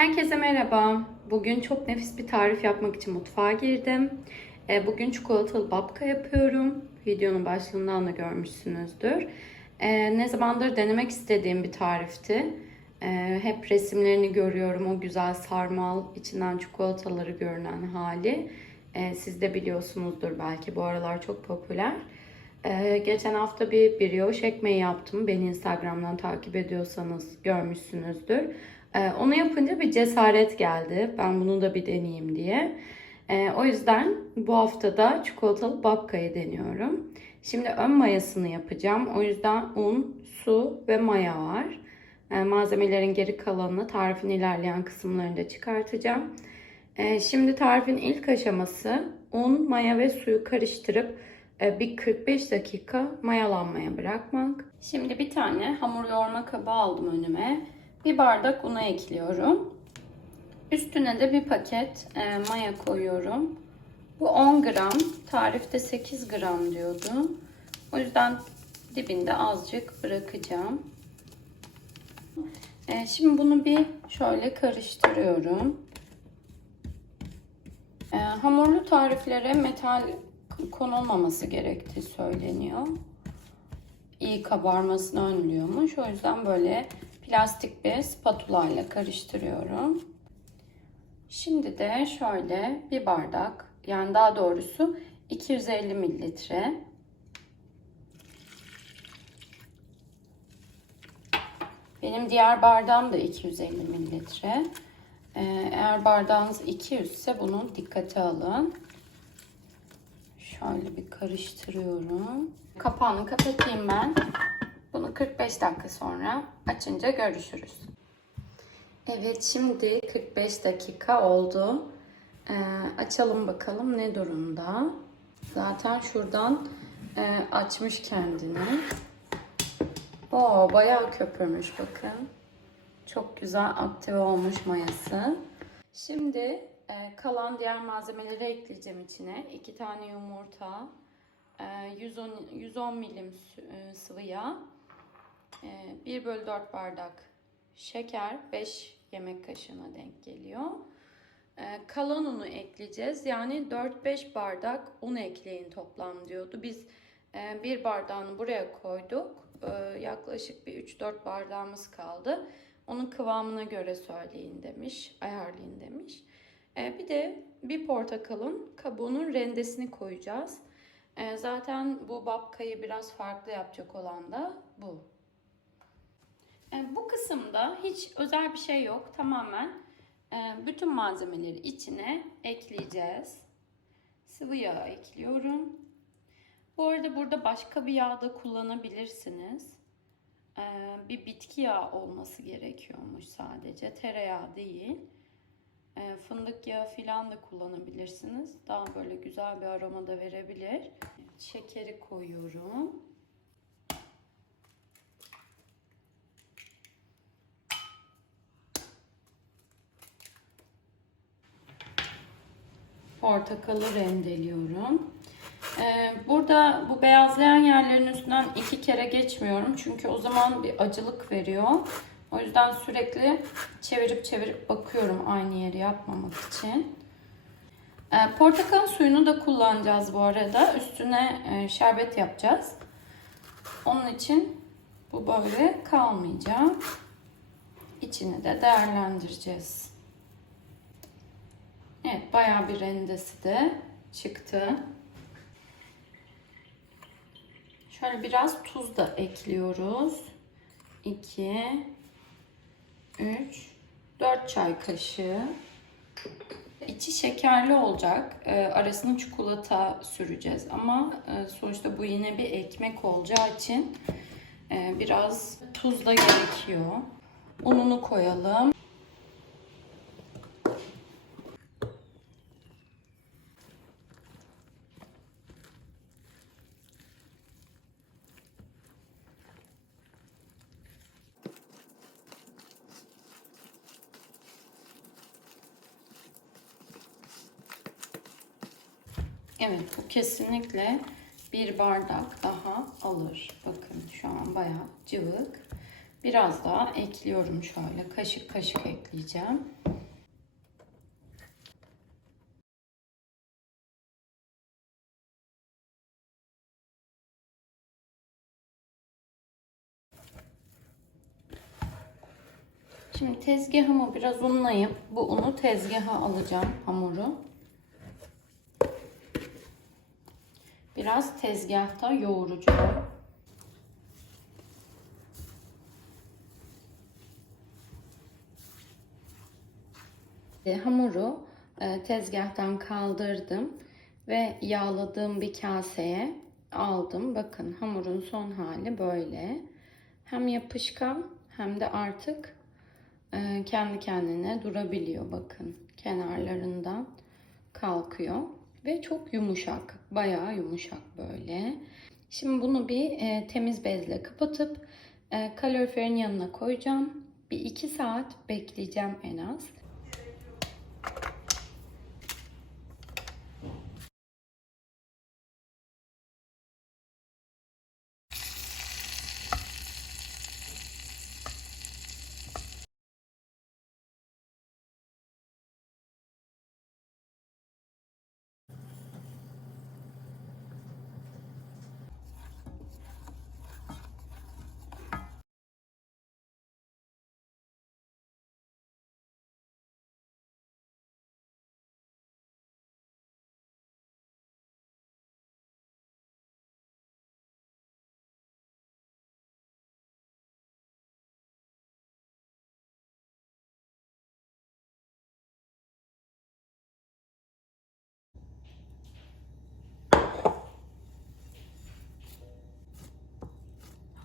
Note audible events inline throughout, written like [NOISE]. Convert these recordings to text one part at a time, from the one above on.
Herkese merhaba. Bugün çok nefis bir tarif yapmak için mutfağa girdim. E, Bugün çikolatalı babka yapıyorum. Videonun başlığından da görmüşsünüzdür. E, Ne zamandır denemek istediğim bir tarifti. E, Hep resimlerini görüyorum. O güzel sarmal, içinden çikolataları görünen hali. Siz de biliyorsunuzdur belki. Bu aralar çok popüler. Ee, geçen hafta bir brioche ekmeği yaptım. Beni Instagram'dan takip ediyorsanız görmüşsünüzdür. Ee, onu yapınca bir cesaret geldi. Ben bunu da bir deneyeyim diye. Ee, o yüzden bu hafta da çikolatalı babkayı deniyorum. Şimdi ön mayasını yapacağım. O yüzden un, su ve maya var. Ee, malzemelerin geri kalanını tarifin ilerleyen kısımlarında çıkartacağım. Ee, şimdi tarifin ilk aşaması un, maya ve suyu karıştırıp bir 45 dakika mayalanmaya bırakmak. Şimdi bir tane hamur yoğurma kabı aldım önüme. Bir bardak una ekliyorum. Üstüne de bir paket e, maya koyuyorum. Bu 10 gram. Tarifte 8 gram diyordu. O yüzden dibinde azıcık bırakacağım. E, şimdi bunu bir şöyle karıştırıyorum. E, hamurlu tariflere metal konulmaması gerektiği söyleniyor. İyi kabarmasını önlüyormuş. O yüzden böyle plastik bir spatula ile karıştırıyorum. Şimdi de şöyle bir bardak yani daha doğrusu 250 mililitre Benim diğer bardağım da 250 mililitre. Ee, Eğer bardağınız 200 ise bunu dikkate alın. Şöyle bir karıştırıyorum. Kapağını kapatayım ben. Bunu 45 dakika sonra açınca görüşürüz. Evet şimdi 45 dakika oldu. Ee, açalım bakalım ne durumda. Zaten şuradan e, açmış kendini. Oo bayağı köpürmüş bakın. Çok güzel aktive olmuş mayası. Şimdi kalan diğer malzemeleri ekleyeceğim içine. 2 tane yumurta, e, 110, 110 milim e, sıvı yağ, e, 1 bölü 4 bardak şeker, 5 yemek kaşığına denk geliyor. E, kalan unu ekleyeceğiz. Yani 4-5 bardak un ekleyin toplam diyordu. Biz bir bardağını buraya koyduk. Yaklaşık bir 3-4 bardağımız kaldı. Onun kıvamına göre söyleyin demiş, ayarlayın demiş. E, bir de bir portakalın kabuğunun rendesini koyacağız. E, zaten bu babkayı biraz farklı yapacak olan da bu. E, bu kısımda hiç özel bir şey yok. Tamamen bütün malzemeleri içine ekleyeceğiz. Sıvı yağ ekliyorum. Bu arada burada başka bir yağ da kullanabilirsiniz. Bir bitki yağı olması gerekiyormuş sadece. Tereyağı değil. Ee, fındık yağı falan da kullanabilirsiniz. Daha böyle güzel bir aroma da verebilir. Şekeri koyuyorum. Portakalı rendeliyorum. Ee, burada bu beyazlayan yerlerin üstünden iki kere geçmiyorum. Çünkü o zaman bir acılık veriyor. O yüzden sürekli çevirip çevirip bakıyorum aynı yeri yapmamak için. Ee, portakal suyunu da kullanacağız bu arada. Üstüne e, şerbet yapacağız. Onun için bu böyle kalmayacak. İçini de değerlendireceğiz. Evet bayağı bir rendesi de çıktı. Şöyle biraz tuz da ekliyoruz. 2 3 4 çay kaşığı. İçi şekerli olacak. Ee, arasına çikolata süreceğiz ama e, sonuçta bu yine bir ekmek olacağı için e, biraz tuz da gerekiyor. Ununu koyalım. Evet bu kesinlikle bir bardak daha alır. Bakın şu an bayağı cıvık. Biraz daha ekliyorum şöyle. Kaşık kaşık ekleyeceğim. Şimdi tezgahımı biraz unlayıp bu unu tezgaha alacağım hamuru. Biraz tezgahta yoğuracağım. E, Hamuru e, tezgahtan kaldırdım ve yağladığım bir kaseye aldım. Bakın hamurun son hali böyle. Hem yapışkan hem de artık e, kendi kendine durabiliyor. Bakın kenarlarından kalkıyor ve çok yumuşak. Bayağı yumuşak böyle. Şimdi bunu bir e, temiz bezle kapatıp e, kaloriferin yanına koyacağım. Bir iki saat bekleyeceğim en az.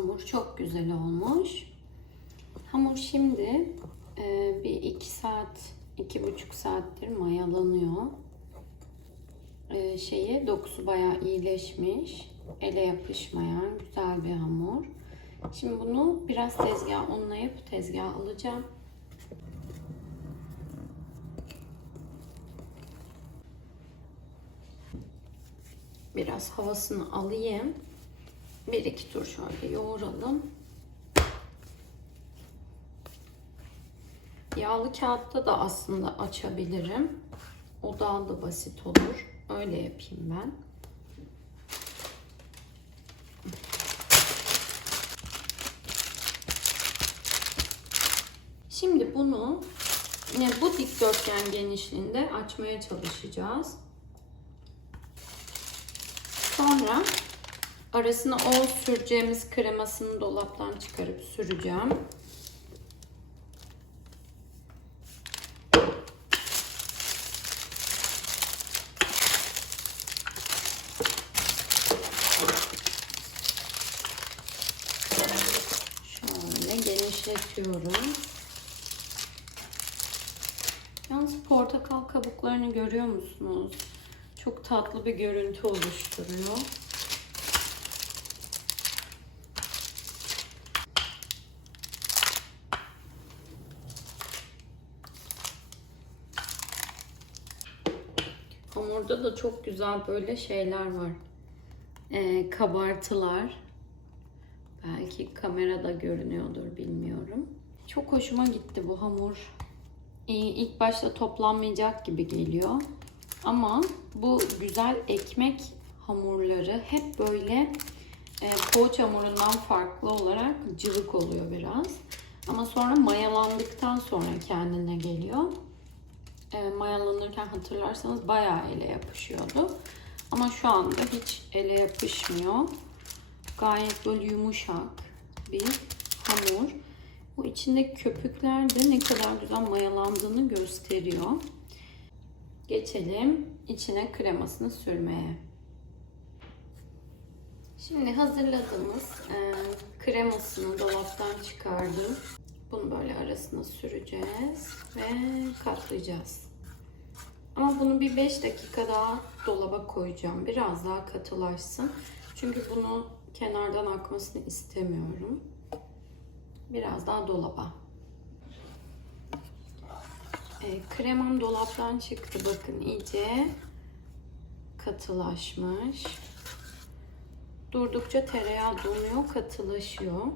Hamur çok güzel olmuş. Hamur şimdi e, bir iki saat, iki buçuk saattir mayalanıyor. E, şeyi dokusu bayağı iyileşmiş. Ele yapışmayan güzel bir hamur. Şimdi bunu biraz tezgah unlayıp tezgah alacağım. Biraz havasını alayım. Bir iki tur şöyle yoğuralım. Yağlı kağıtta da aslında açabilirim. O daha da basit olur. Öyle yapayım ben. Şimdi bunu bu dikdörtgen genişliğinde açmaya çalışacağız. Sonra arasına o süreceğimiz kremasını dolaptan çıkarıp süreceğim. Şöyle genişletiyorum. Yalnız portakal kabuklarını görüyor musunuz? Çok tatlı bir görüntü oluşturuyor. Hamurda da çok güzel böyle şeyler var. Ee, kabartılar. Belki kamerada görünüyordur bilmiyorum. Çok hoşuma gitti bu hamur. Ee, ilk başta toplanmayacak gibi geliyor. Ama bu güzel ekmek hamurları hep böyle e, poğaça hamurundan farklı olarak cıvık oluyor biraz. Ama sonra mayalandıktan sonra kendine geliyor. E, mayalanırken hatırlarsanız bayağı ele yapışıyordu. Ama şu anda hiç ele yapışmıyor. Gayet böyle yumuşak bir hamur. Bu içindeki köpükler de ne kadar güzel mayalandığını gösteriyor. Geçelim içine kremasını sürmeye. Şimdi hazırladığımız e, kremasını dolaptan çıkardım. Bunu böyle arasına süreceğiz ve katlayacağız. Ama bunu bir 5 dakika daha dolaba koyacağım. Biraz daha katılaşsın. Çünkü bunu kenardan akmasını istemiyorum. Biraz daha dolaba. E, kremam dolaptan çıktı. Bakın iyice katılaşmış. Durdukça tereyağı donuyor, katılaşıyor.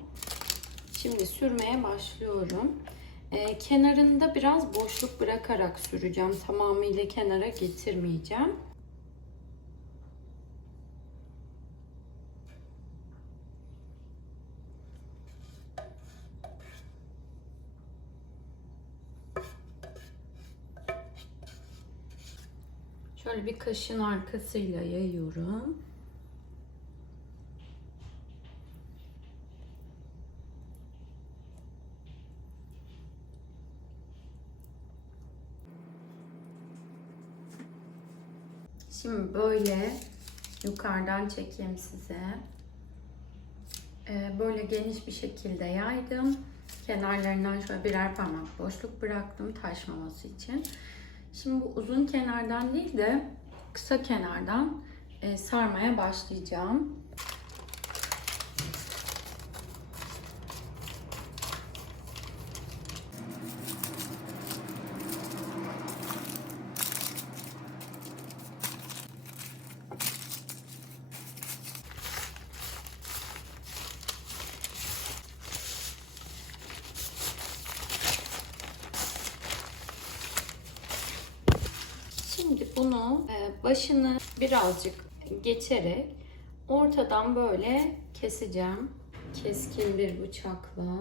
Şimdi sürmeye başlıyorum. Ee, kenarında biraz boşluk bırakarak süreceğim. Tamamıyla kenara getirmeyeceğim. Şöyle bir kaşın arkasıyla yayıyorum. Şimdi böyle yukarıdan çekeyim size. Ee, böyle geniş bir şekilde yaydım. Kenarlarından şöyle birer parmak boşluk bıraktım taşmaması için. Şimdi bu uzun kenardan değil de kısa kenardan e, sarmaya başlayacağım. Şimdi bunu e, başını birazcık geçerek ortadan böyle keseceğim. Keskin bir bıçakla.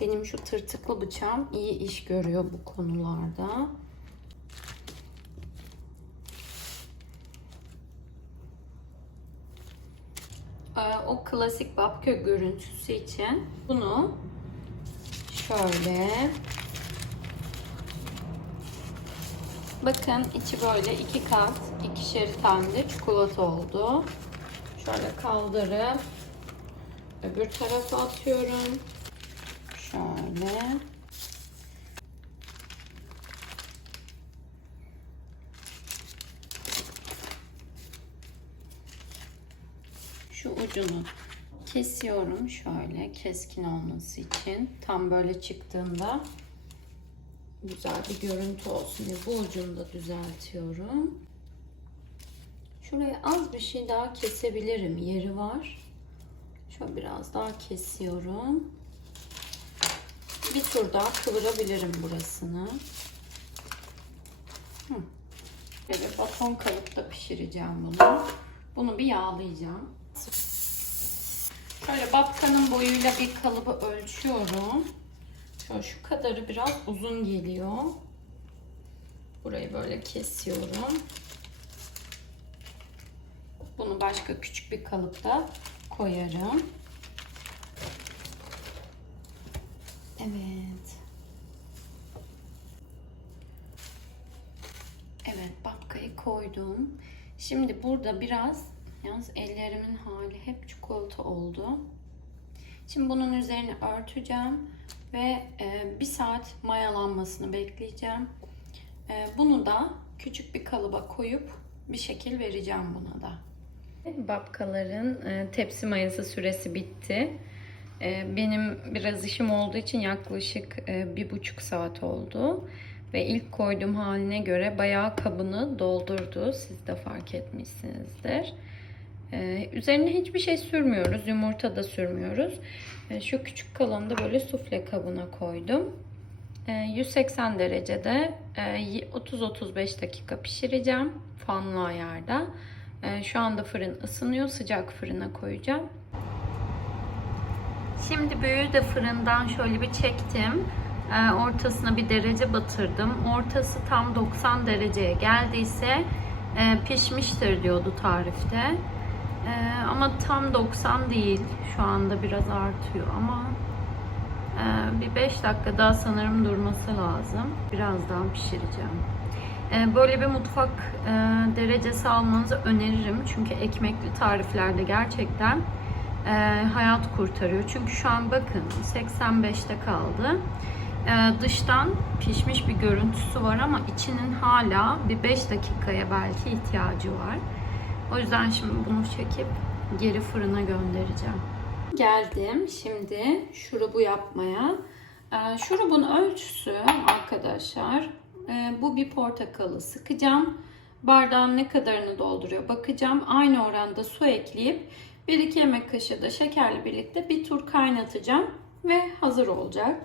Benim şu tırtıklı bıçağım iyi iş görüyor bu konularda. E, O klasik babka görüntüsü için bunu Şöyle. Bakın içi böyle iki kat, ikişer tane çikolata oldu. Şöyle kaldırıp öbür tarafa atıyorum. Şöyle. Şu ucunu kesiyorum şöyle keskin olması için. Tam böyle çıktığında güzel bir görüntü olsun diye bu ucunu da düzeltiyorum. Şuraya az bir şey daha kesebilirim. Yeri var. Şöyle biraz daha kesiyorum. Bir tur daha kıvırabilirim burasını. Böyle baton kalıpta pişireceğim bunu. Bunu bir yağlayacağım. Şöyle babkanın boyuyla bir kalıbı ölçüyorum. Şöyle şu kadarı biraz uzun geliyor. Burayı böyle kesiyorum. Bunu başka küçük bir kalıpta koyarım. Evet. Evet babkayı koydum. Şimdi burada biraz Yalnız ellerimin hali hep çikolata oldu. Şimdi bunun üzerini örteceğim ve e, bir saat mayalanmasını bekleyeceğim. E, bunu da küçük bir kalıba koyup bir şekil vereceğim buna da. Babkaların e, tepsi mayası süresi bitti. Benim biraz işim olduğu için yaklaşık bir buçuk saat oldu. Ve ilk koyduğum haline göre bayağı kabını doldurdu. Siz de fark etmişsinizdir. Ee, üzerine hiçbir şey sürmüyoruz. Yumurta da sürmüyoruz. Ee, şu küçük kalanı da böyle sufle kabına koydum. Ee, 180 derecede e, 30-35 dakika pişireceğim. Fanlı ayarda. Ee, şu anda fırın ısınıyor. Sıcak fırına koyacağım. Şimdi büyüğü de fırından şöyle bir çektim. Ee, ortasına bir derece batırdım. Ortası tam 90 dereceye geldiyse e, pişmiştir diyordu tarifte. Ee, ama tam 90 değil. Şu anda biraz artıyor ama e, bir 5 dakika daha sanırım durması lazım. Biraz daha pişireceğim. E, böyle bir mutfak e, derecesi almanızı öneririm. Çünkü ekmekli tariflerde gerçekten e, hayat kurtarıyor. Çünkü şu an bakın 85'te kaldı. E, dıştan pişmiş bir görüntüsü var ama içinin hala bir 5 dakikaya belki ihtiyacı var. O yüzden şimdi bunu çekip geri fırına göndereceğim. Geldim şimdi şurubu yapmaya. Ee, şurubun ölçüsü arkadaşlar e, bu bir portakalı sıkacağım. Bardağın ne kadarını dolduruyor bakacağım. Aynı oranda su ekleyip 1-2 yemek kaşığı da şekerle birlikte bir tur kaynatacağım ve hazır olacak.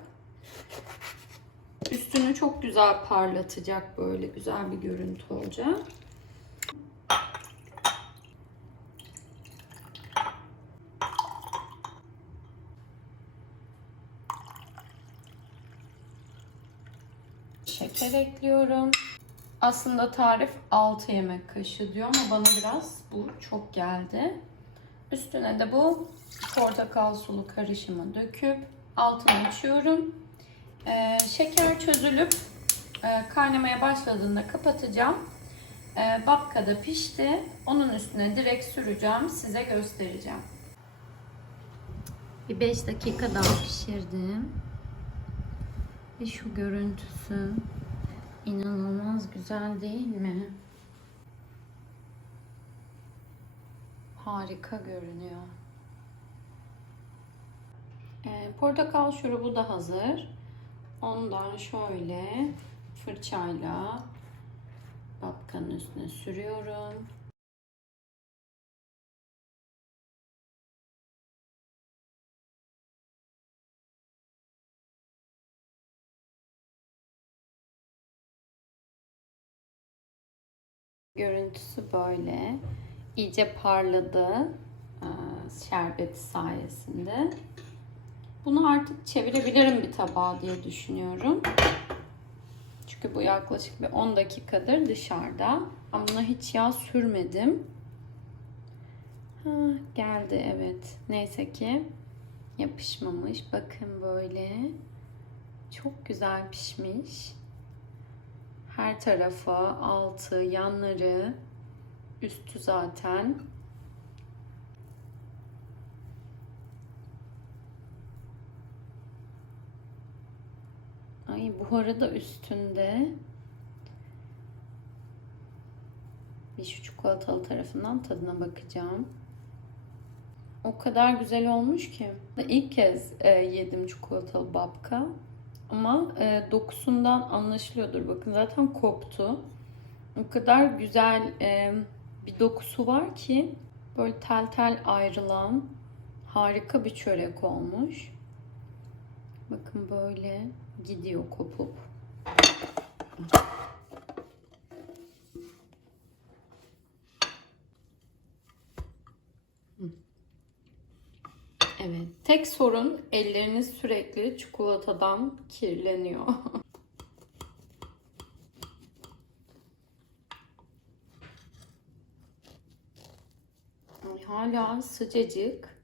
Üstünü çok güzel parlatacak böyle güzel bir görüntü olacak. Şeker ekliyorum. Aslında tarif 6 yemek kaşığı diyor ama bana biraz bu çok geldi. Üstüne de bu portakal sulu karışımı döküp altını açıyorum. Ee, şeker çözülüp e, kaynamaya başladığında kapatacağım. E, babka da pişti. Onun üstüne direkt süreceğim. Size göstereceğim. Bir 5 dakika daha pişirdim. Ve şu görüntüsü inanılmaz güzel değil mi? Harika görünüyor. Ee, portakal şurubu da hazır. Ondan şöyle fırçayla babkanın üstüne sürüyorum. Görüntüsü böyle. İyice parladı eee, şerbeti sayesinde. Bunu artık çevirebilirim bir tabağa diye düşünüyorum. Çünkü bu yaklaşık bir 10 dakikadır dışarıda. Ben buna hiç yağ sürmedim. Ha, geldi evet. Neyse ki yapışmamış. Bakın böyle. Çok güzel pişmiş. Her tarafı, altı, yanları, üstü zaten. Ay buharı da üstünde. Bir şu çikolatalı tarafından tadına bakacağım. O kadar güzel olmuş ki. İlk kez e, yedim çikolatalı babka. Ama e, dokusundan anlaşılıyordur. Bakın zaten koptu. O kadar güzel e, bir dokusu var ki böyle tel tel ayrılan harika bir çörek olmuş. Bakın böyle gidiyor kopup. Evet. Tek sorun elleriniz sürekli çikolatadan kirleniyor. [LAUGHS] Hala sıcacık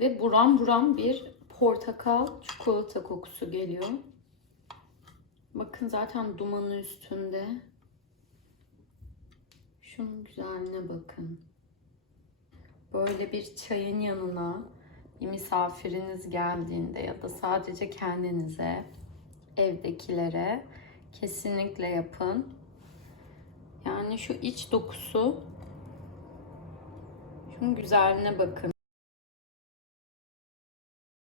ve buram buram bir portakal çikolata kokusu geliyor. Bakın zaten dumanı üstünde. Şunun güzelliğine bakın. Böyle bir çayın yanına misafiriniz geldiğinde ya da sadece kendinize, evdekilere kesinlikle yapın. Yani şu iç dokusu şunun güzelliğine bakın.